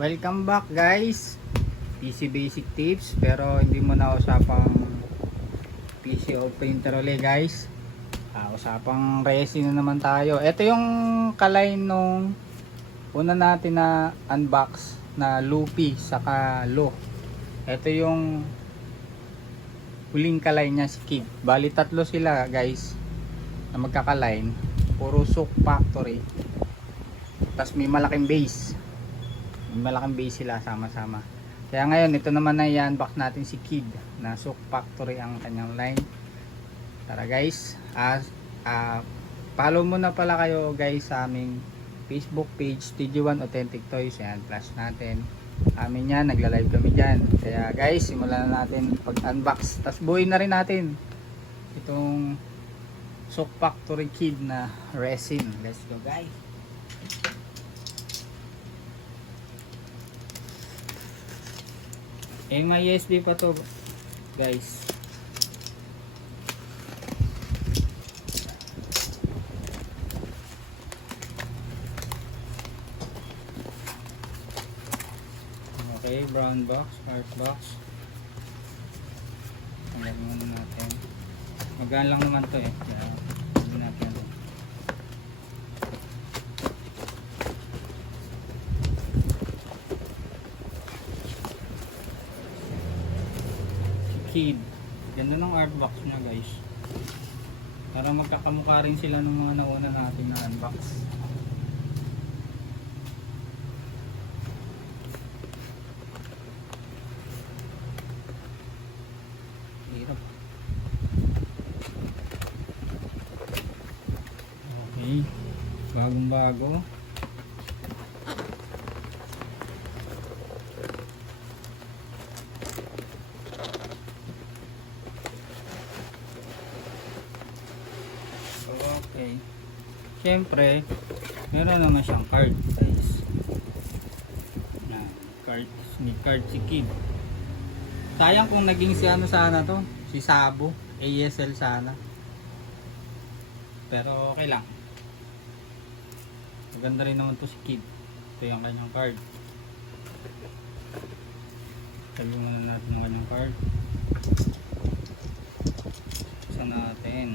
Welcome back guys, PC Basic Tips. Pero hindi mo na usapang PC o printer ulit guys. Usapang resin na naman tayo. Ito yung kalay nung una natin na unbox na Lupi saka Lo. Ito yung huling kalay niya, si Kid. Bali tatlo sila guys na magkakalain. Puro Sook Factory. Tapos may malaking base. Malaking base sila sama-sama. Kaya ngayon ito naman na i-unbox natin si Kid na Sook Factory ang kanyang line. Tara guys, follow muna pala kayo guys sa aming Facebook page TG1 Authentic Toys. Ayan, flash natin amin yan, nagla-live kami dyan. Kaya guys, simulan na natin pag-unbox. Tapos buuin na rin natin itong Sook Factory Kid na resin. Let's go guys. May USB pa to guys. Okay, brown box, card box. Tanggalin muna natin. Magaan lang naman to eh. Kaya hindi natin ito. Kid. Ganda ng art box niya guys. Para magkakamukha rin sila ng mga nauna natin na unbox. Hirap. Okay. Bagong bago. Okay. Siyempre, meron naman siyang card, guys. May card si Kid. Sayang kung naging si ano sana to, si Sabo, ASL sana. Pero okay lang. Maganda rin naman to si Kid. Ito yung kanyang card. Sabi muna natin ang kanyang card. Buksan natin.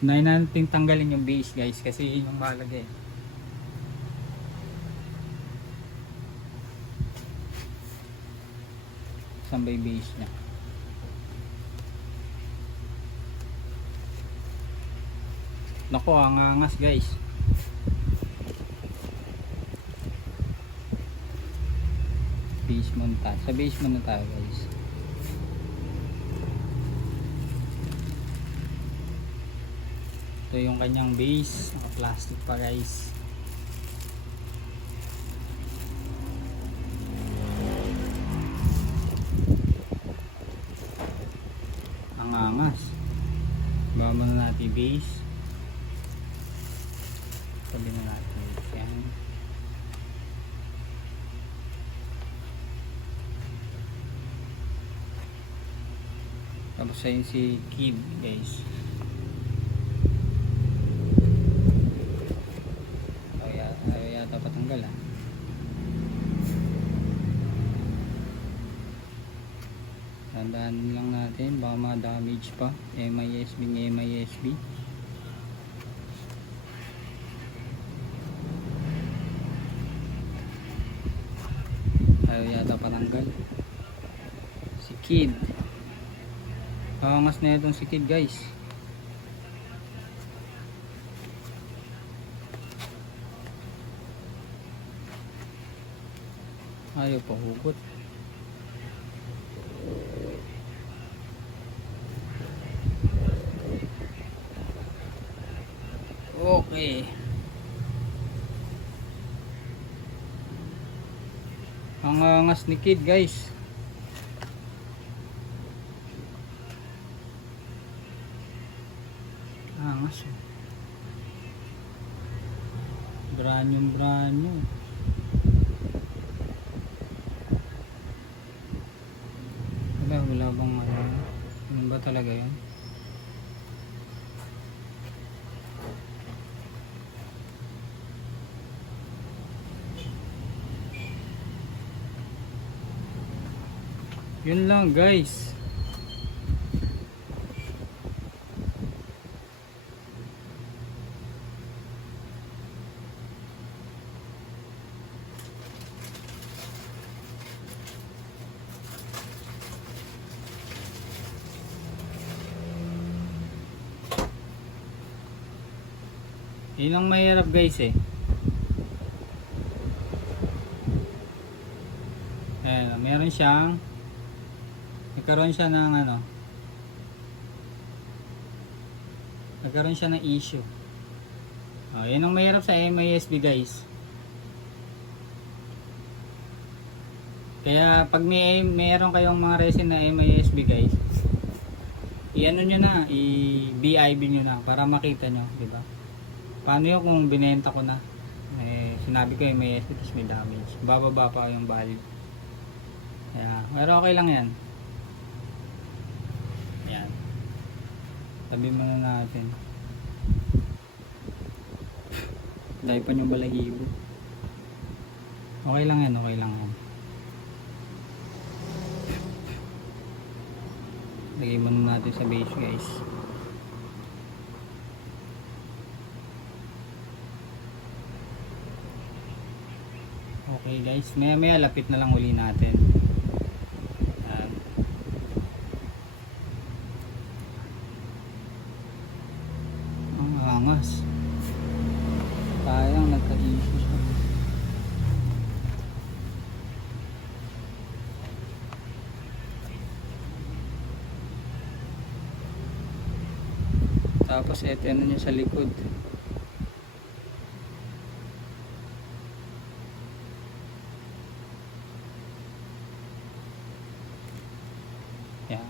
Unahin natin tanggalin yung base guys kasi yun yung mahalaga eh. Saan ba yung base nya? Naku, ang angas guys. Base muna. Sa base muna tayo guys. Ito yung kanyang base, plastic pa guys. Ang angas. Bawa na natin base. Sabi na natin yan. Tapos ayun si Kid guys. Patanggal ah. Tandaan lang natin baka ma-damage pa. MISB. Ayaw yata patanggal. Si Kid. Angas na itong si Kid guys. Ayaw pa hugot. Okay. Ang angas ni Kid guys. Angas. brand new. Wala bang ano ba talaga yun? Yun lang guys. Yun ang mahirap guys eh. Ayan, meron siyang nagkaroon siya ng nagkaroon siya ng issue. Yun ang mahirap sa MISB guys. Kaya pag meron kayong mga resin na MISB guys, i-ano nyo na, i-BIB nyo na para makita nyo, diba? Paano yun kung binenta ko na? Sinabi ko MISB tapos may damage. Bababa pa yung value. Kaya, pero okay lang yan. Yan. Tabi muna natin. Dahil pa yung balahibo. Okay lang yan, okay lang yan. Lagay muna natin sa base guys. Okay guys, maya lapit na lang uli natin. Yan. Ang angas. Sayang nagka-issue siya. Tapos eto ano niya sa likod. Yan.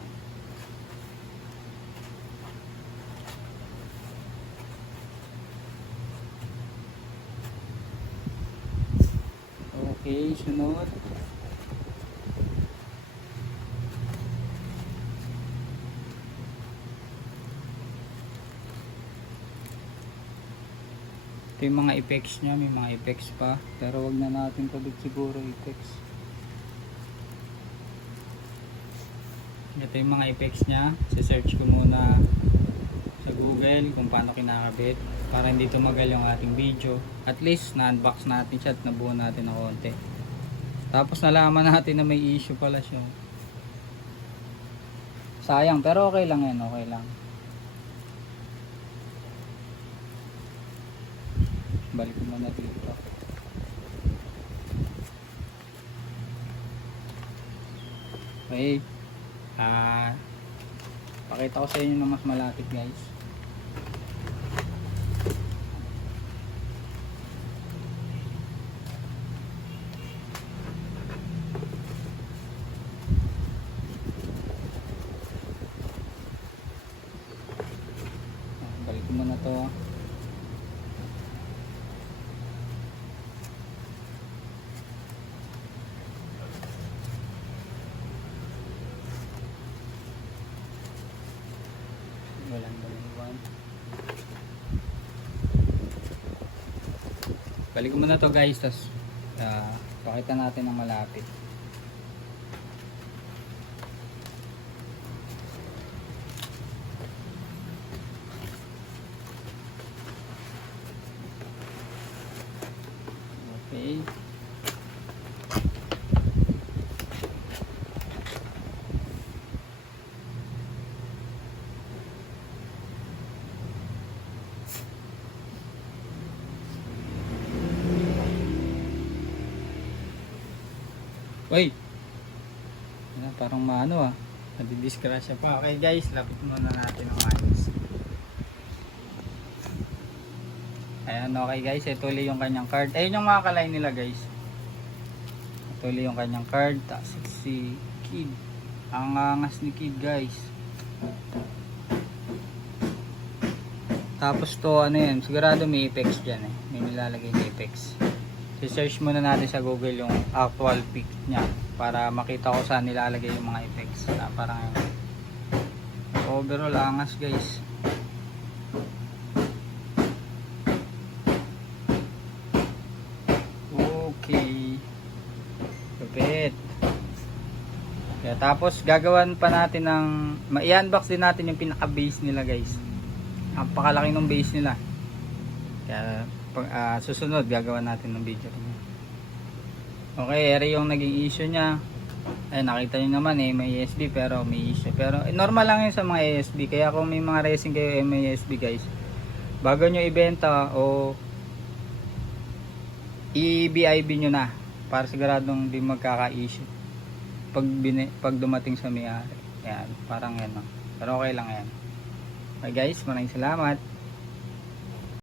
Okay, sunod. Ito yung mga effects nya, may mga effects pa. Pero wag na natin pabig siguro effects. Ito yung mga effects nya. Search ko muna sa Google kung paano kinakabit para hindi tumagal yung ating video. At least na-unbox natin siya at nabuo natin ng konti. Tapos nalaman natin na may issue pala siya. Sayang pero okay lang yan, okay lang. Balik mo na dito. Okay. Pakita ko sa inyo na mas malapit guys. Balik mo na to. Walang baliwan. Balik mo na to guys, tas pakita natin ang malapit. Okay. Uy! Parang maano nadidiskrasya pa. Okay guys, lapit muna natin ang ayos. Ayan, okay guys, ito ulit yung kanyang card. Ayun yung mga kalay nila guys. Ito ulit yung kanyang card. Tapos si Kid. Ang angas ni Kid guys. Tapos to ano yan, sigurado may apex dyan eh. May nilalagay na apex. I-search muna natin sa Google yung actual pic niya para makita ko saan nilalagay yung mga apex. Parang yun. Overall angas guys. Okay. Lupit. Kaya tapos gagawan pa natin ng i-unbox din natin yung pinaka base nila guys. Napakalaki ng base nila. Kaya susunod gagawa natin ng video. Okay, ere yung naging issue niya. Ay nakita niyo naman eh may ASB pero may issue. Pero normal lang yun sa mga ASB. Kaya kung may mga resin kayo may ASB guys, bago nyo ibenta o i-BIB nyo na para siguradong di magkaka-issue pag dumating sa may-ari. Yan, parang yan no? Pero okay lang yan. Okay guys, maraming salamat.